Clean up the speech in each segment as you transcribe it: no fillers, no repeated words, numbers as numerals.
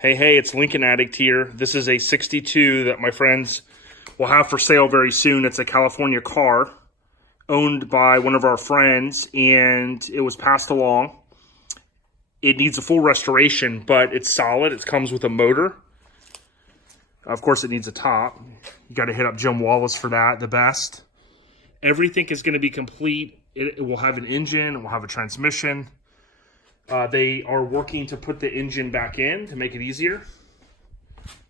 Hey, it's Lincoln Addict here. This is a 62 that my friends will have for sale very soon. It's a California car owned by one of our friends, and it was passed along. It needs a full restoration, but it's solid. It comes with a motor. Of course, it needs a top. You got to hit up Jim Wallace for that, the best. Everything is going to be complete. It will have an engine. It will have a transmission. They are working to put the engine back in to make it easier.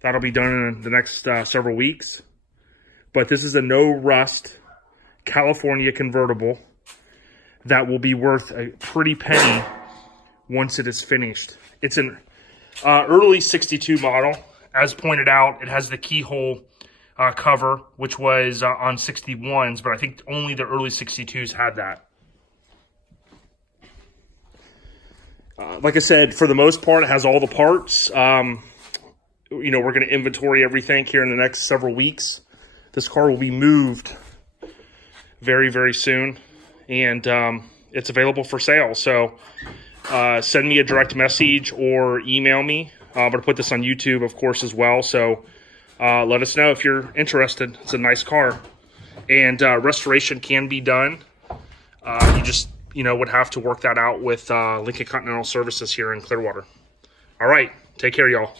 That'll be done in the next several weeks. But this is a no-rust California convertible that will be worth a pretty penny once it is finished. It's an early 62 model. As pointed out, it has the keyhole cover, which was on 61s, but I think only the early 62s had that. Like I said, for the most part, it has all the parts. We're going to inventory everything here in the next several weeks. This car will be moved very, very soon, and it's available for sale. So send me a direct message or email me. I'm going to put this on YouTube, of course, as well. So let us know if you're interested. It's a nice car, and restoration can be done. You just would have to work that out with Lincoln Continental Services here in Clearwater. All right. Take care, y'all.